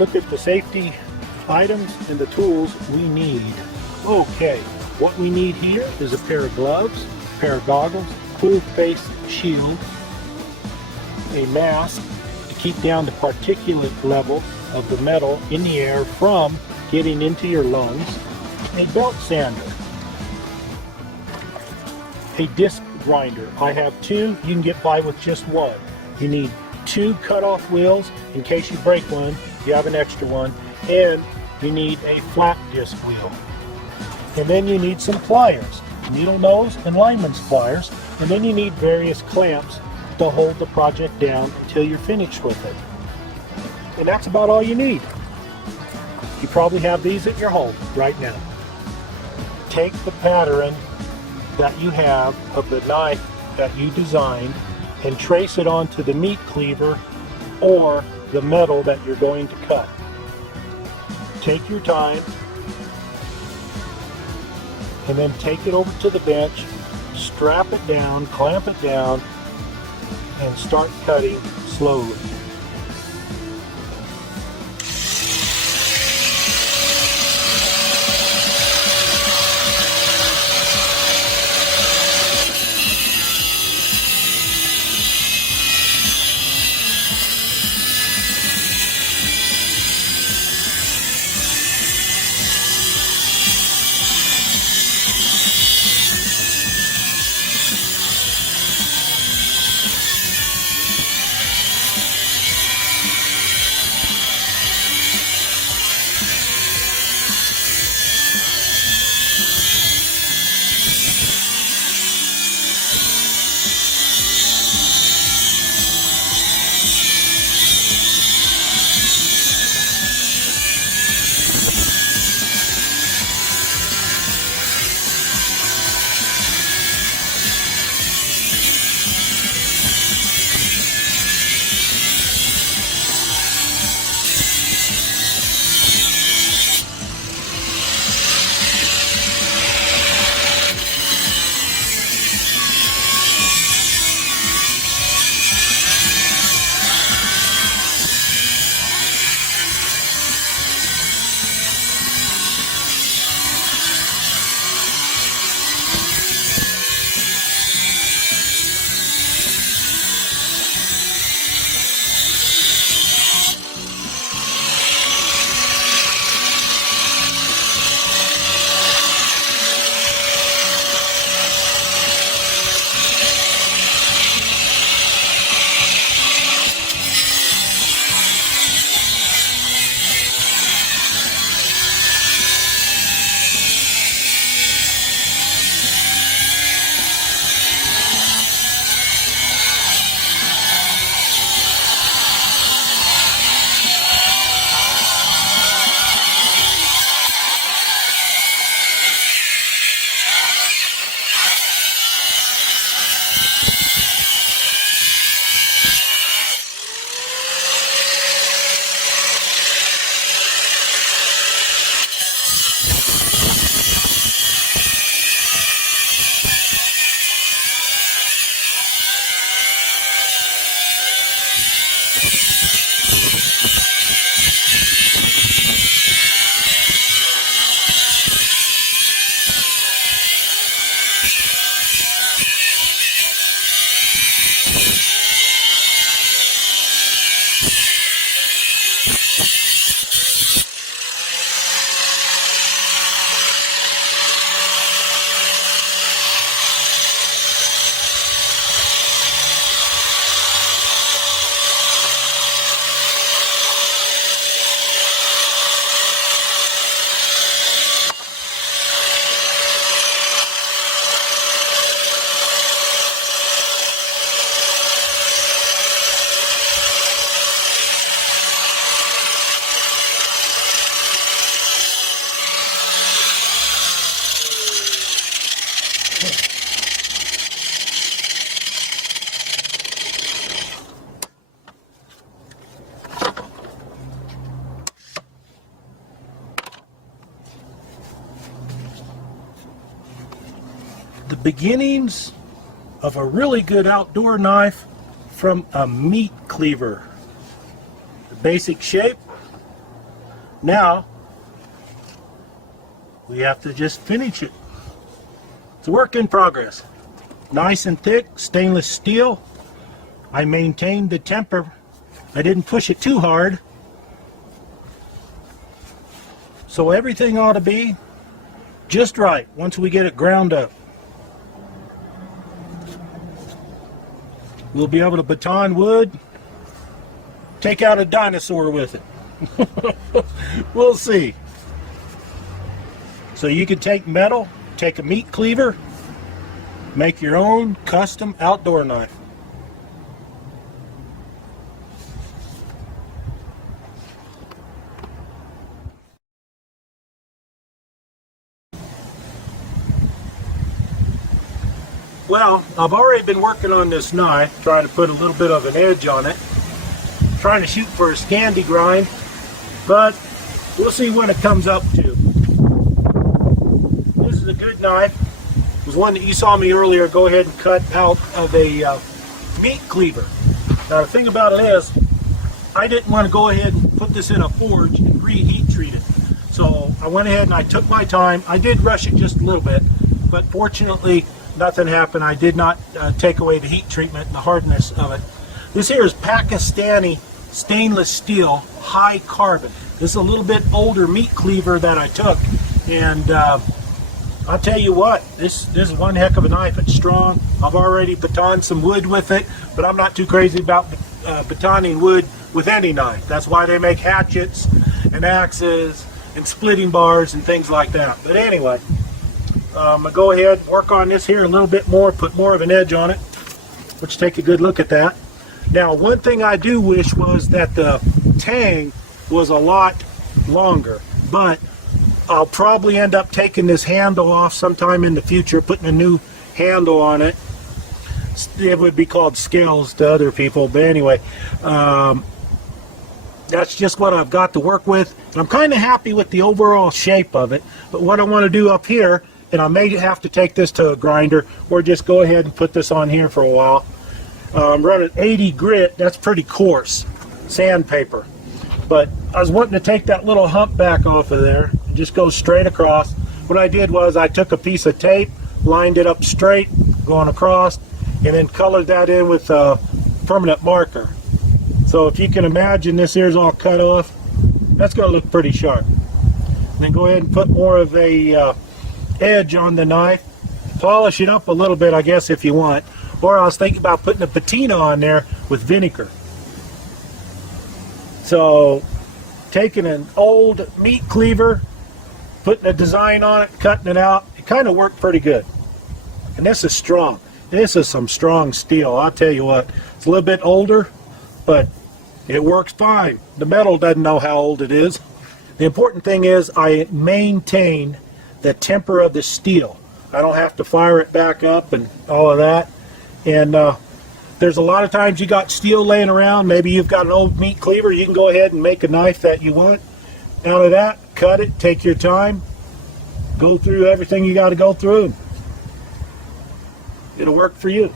look at the safety items and the tools we need. Okay, what we need here is a pair of gloves, a pair of goggles, full face shield, a mask to keep down the particulate level of the metal in the air from getting into your lungs, a belt sander, a disc grinder. I have two, you can get by with just one. You need two cut-off wheels in case you break one, you have an extra one, and you need a flat disc wheel. And then you need some pliers, needle nose and lineman's pliers, and then you need various clamps to hold the project down until you're finished with it. And that's about all you need. You probably have these at your home right now. Take the pattern that you have of the knife that you designed and trace it onto the meat cleaver or the metal that you're going to cut. Take your time and then take it over to the bench, strap it down, clamp it down, and start cutting slowly. The beginnings of a really good outdoor knife from a meat cleaver. The basic shape, Now, we have to just finish it. It's a work in progress. Nice and thick, stainless steel. I maintained the temper. I didn't push it too hard. So everything ought to be just right once we get it ground up. We'll be able to baton wood, take out a dinosaur with it. We'll see. So you can take metal, take a meat cleaver, make your own custom outdoor knife. Well, I've already been working on this knife, trying to put a little bit of an edge on it, trying to shoot for a Scandi grind, but we'll see what it comes up to. This is a good knife. It was one that you saw me earlier go ahead and cut out of a meat cleaver. Now the thing about it is, I didn't want to go ahead and put this in a forge and reheat treat it. So I went ahead and I took my time. I did rush it just a little bit, but fortunately nothing happened. I did not take away the heat treatment and the hardness of it. This here is Pakistani stainless steel, high carbon. This is a little bit older meat cleaver that I took, and I'll tell you what, this is one heck of a knife. It's strong. I've already batoned some wood with it, but I'm not too crazy about batoning wood with any knife. That's why they make hatchets and axes and splitting bars and things like that. But anyway, I'm going to go ahead and work on this here a little bit more, put more of an edge on it. Let's take a good look at that. Now, one thing I do wish was that the tang was a lot longer, but I'll probably end up taking this handle off sometime in the future, putting a new handle on it. It would be called scales to other people, but anyway, that's just what I've got to work with. I'm kind of happy with the overall shape of it, but what I want to do up here, and I may have to take this to a grinder or just go ahead and put this on here for a while. I'm running 80 grit, that's pretty coarse sandpaper, but I was wanting to take that little hump back off of there and just go straight across. What I did was I took a piece of tape, lined it up straight going across, and then colored that in with a permanent marker. So if you can imagine, this here's all cut off. That's going to look pretty sharp. And then go ahead and put more of a edge on the knife, polish it up a little bit, I guess, if you want. Or I was thinking about putting a patina on there with vinegar. So taking an old meat cleaver, putting a design on it, cutting it out, it kind of worked pretty good. And this is strong. This is some strong steel, I'll tell you what. It's a little bit older, but it works fine. The metal doesn't know how old it is. The important thing is I maintain the temper of the steel. I don't have to fire it back up and all of that. And there's a lot of times you got steel laying around. Maybe you've got an old meat cleaver. You can go ahead and make a knife that you want. Out of that, cut it, take your time, go through everything you got to go through. It'll work for you.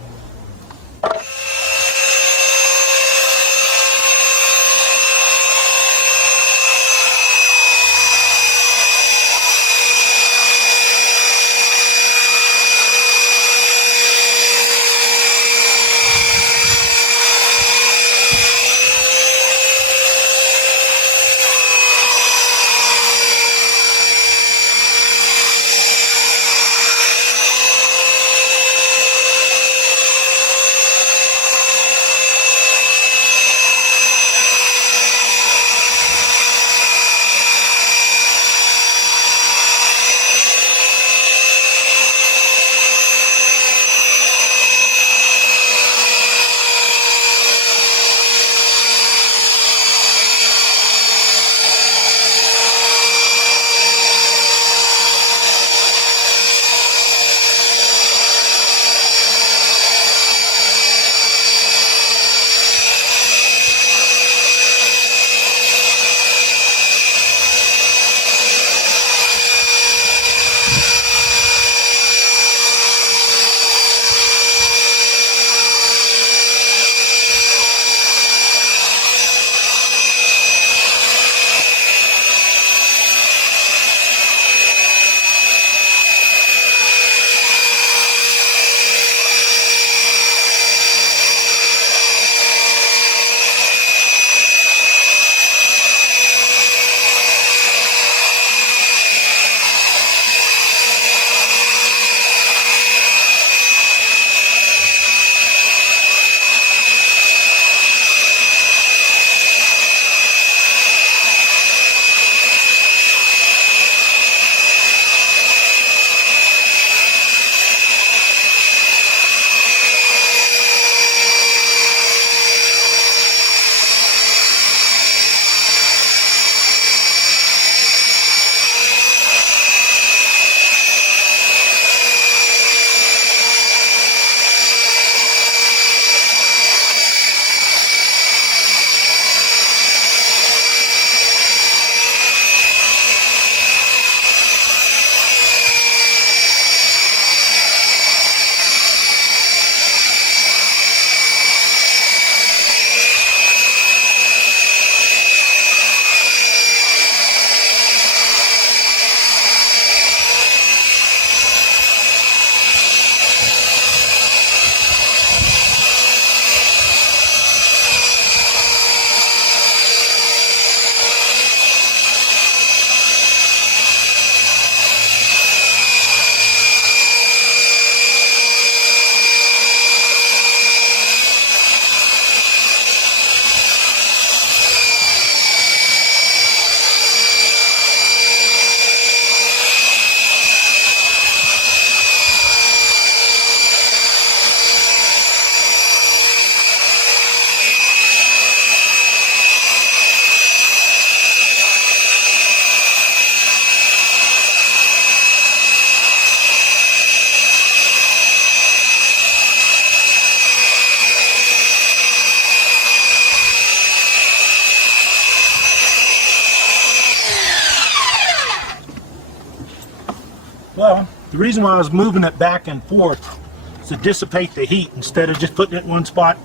Well, the reason why I was moving it back and forth is to dissipate the heat instead of just putting it in one spot,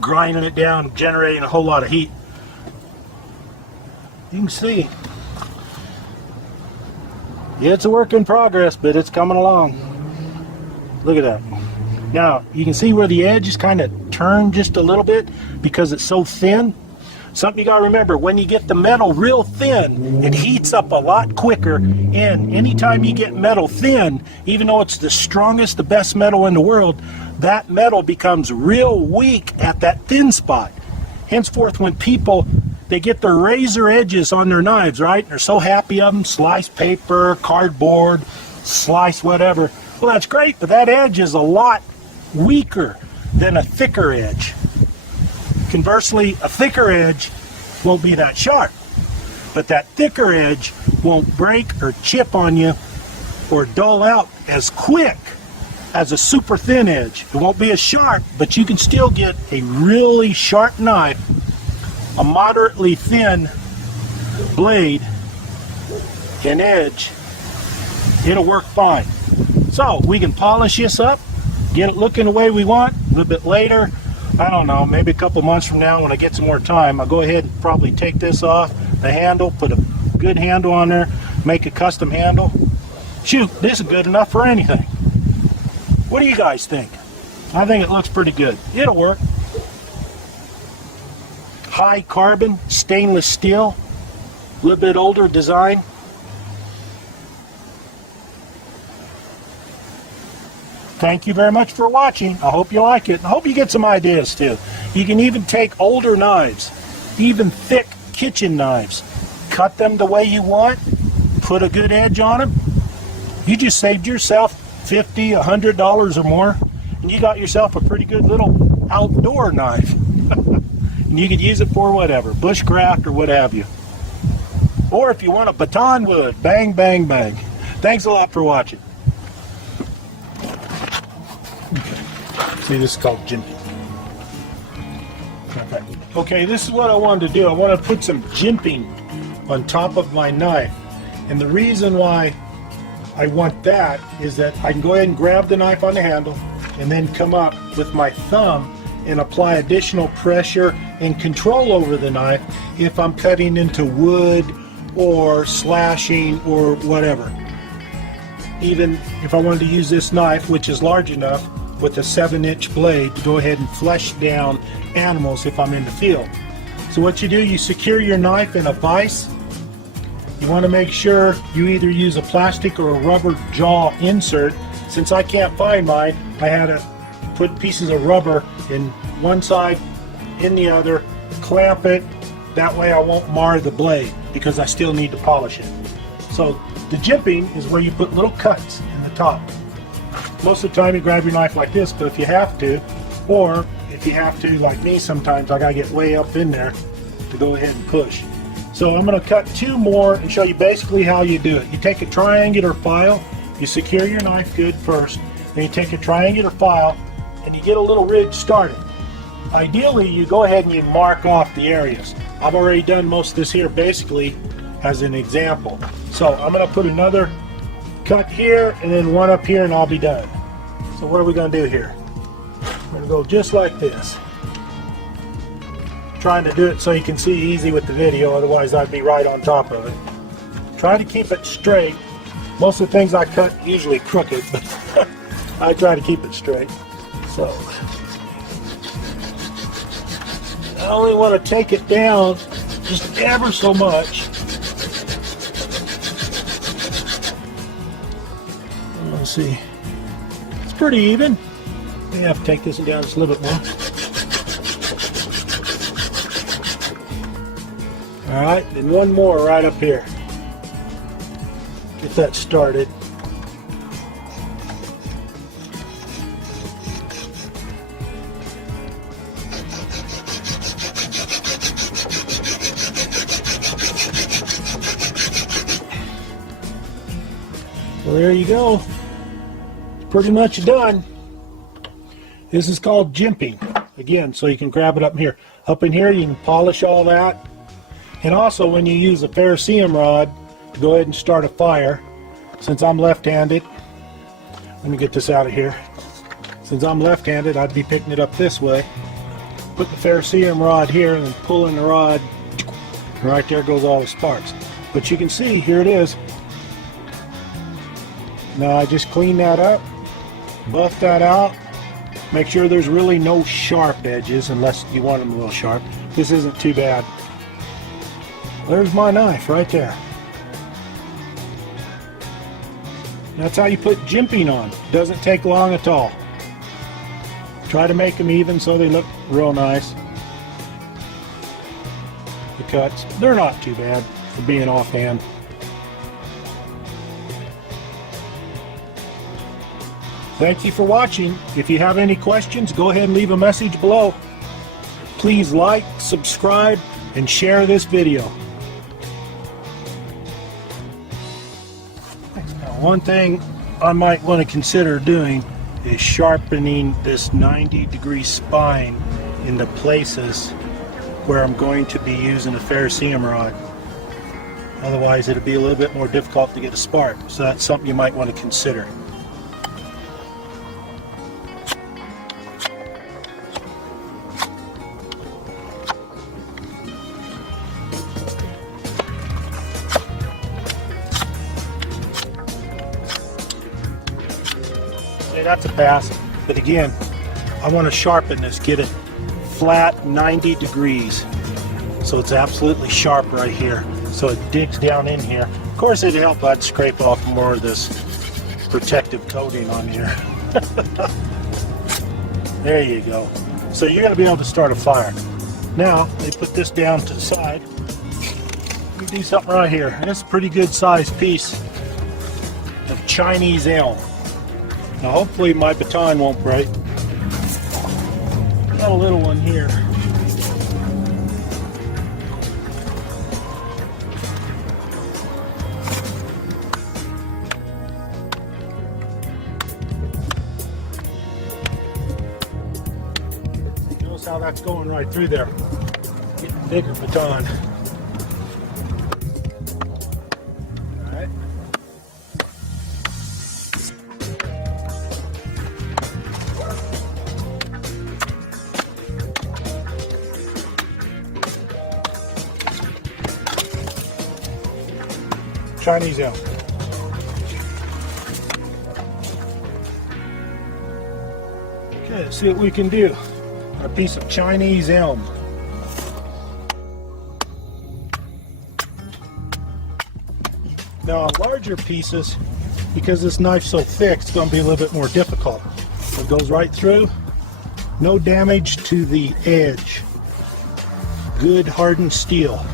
grinding it down, generating a whole lot of heat. You can see, yeah, it's a work in progress, but it's coming along. Look at that. Now, you can see where the edge is kind of turned just a little bit because it's so thin. Something you got to remember, when you get the metal real thin, it heats up a lot quicker, and anytime you get metal thin, even though it's the strongest, the best metal in the world, that metal becomes real weak at that thin spot. Henceforth, when people, they get their razor edges on their knives, right? They're so happy of them, slice paper, cardboard, slice whatever. Well, that's great, but that edge is a lot weaker than a thicker edge. Conversely, a thicker edge won't be that sharp, but that thicker edge won't break or chip on you or dull out as quick as a super thin edge. It won't be as sharp, but you can still get a really sharp knife, a moderately thin blade and edge. It'll work fine. So we can polish this up, get it looking the way we want. A little bit later, I don't know, maybe a couple months from now when I get some more time, I'll go ahead and probably take this off the handle, put a good handle on there, make a custom handle. Shoot, this is good enough for anything. What do you guys think? I think it looks pretty good. It'll work. High carbon, stainless steel, a little bit older design. Thank you very much for watching. I hope you like it. I hope you get some ideas too. You can even take older knives, even thick kitchen knives, cut them the way you want, put a good edge on them. You just saved yourself $50, $100 or more, and you got yourself a pretty good little outdoor knife. And you could use it for whatever, bushcraft or what have you. Or if you want a baton wood, bang, bang, bang. Thanks a lot for watching. See, this is called jimping. Okay, this is what I wanted to do. I want to put some jimping on top of my knife. And the reason why I want that is that I can go ahead and grab the knife on the handle and then come up with my thumb and apply additional pressure and control over the knife if I'm cutting into wood or slashing or whatever. Even if I wanted to use this knife, which is large enough, with a 7-inch blade to go ahead and flesh down animals if I'm in the field. So what you do, you secure your knife in a vise. You want to make sure you either use a plastic or a rubber jaw insert. Since I can't find mine, I had to put pieces of rubber in one side, in the other, clamp it. That way I won't mar the blade because I still need to polish it. So the jimping is where you put little cuts in the top. Most of the time you grab your knife like this, but if you have to, or if you have to, like me sometimes, I gotta get way up in there to go ahead and push. So I'm gonna cut 2 more and show you basically how you do it. You take a triangular file, you secure your knife good first, then you take a triangular file and you get a little ridge started. Ideally, you go ahead and you mark off the areas. I've already done most of this here basically as an example. So I'm gonna put another cut here and then one up here and I'll be done. So what are we going to do here? We're going to go just like this. Trying to do it so you can see easy with the video, otherwise I'd be right on top of it. Try to keep it straight. Most of the things I cut usually crooked, but I try to keep it straight. So I only want to take it down just ever so much. Let's see. It's pretty even. May have to take this one down just a little bit more. Alright, and one more right up here. Get that started. Well, there you go. Pretty much done. This is called jimping. Again, so you can grab it up in here. Up in here, you can polish all that. And also, when you use a ferrocerium rod to go ahead and start a fire, since I'm left-handed, let me get this out of here. Since I'm left-handed, I'd be picking it up this way. Put the ferrocerium rod here and then pulling the rod. And right there goes all the sparks. But you can see, here it is. Now I just clean that up, buff that out, make sure there's really no sharp edges unless you want them a little sharp. This isn't too bad. There's my knife right there. That's how you put jimping on. Doesn't take long at all. Try to make them even so they look real nice. The cuts, they're not too bad for being offhand. Thank you for watching. If you have any questions, go ahead and leave a message below. Please like, subscribe, and share this video. Now, one thing I might want to consider doing is sharpening this 90-degree spine in the places where I'm going to be using a ferrocerium rod. Otherwise it'll be a little bit more difficult to get a spark, so that's something you might want to consider. Okay, that's a pass, but again, I want to sharpen this, get it flat 90 degrees so it's absolutely sharp right here, so it digs down in here. Of course it'd help I'd scrape off more of this protective coating on here. There you go. So you're going to be able to start a fire. Now they put this down to the side. Let me do something right here. And it's a pretty good sized piece of Chinese elm. Now hopefully my baton won't break. Got a little one here. Notice how that's going right through there. Getting a bigger baton. Alright. Chinese elm. Okay, let's see what we can do. A piece of Chinese elm. Now on larger pieces, because this knife's so thick, it's going to be a little bit more difficult. It goes right through. No damage to the edge. Good hardened steel.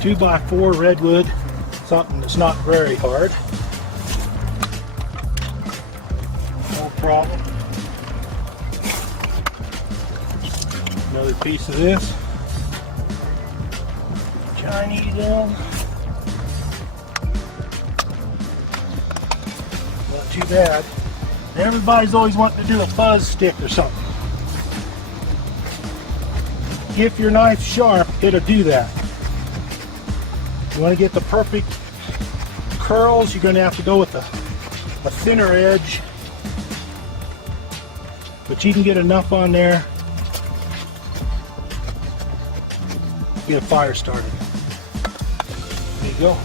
Two by 4 redwood, something that's not very hard. No problem. Another piece of this. Chinese elm. Not too bad. Everybody's always wanting to do a fuzz stick or something. If your knife's sharp, it'll do that. You want to get the perfect curls, you're going to have to go with a thinner edge. But you can get enough on there. Get a fire started. There you go.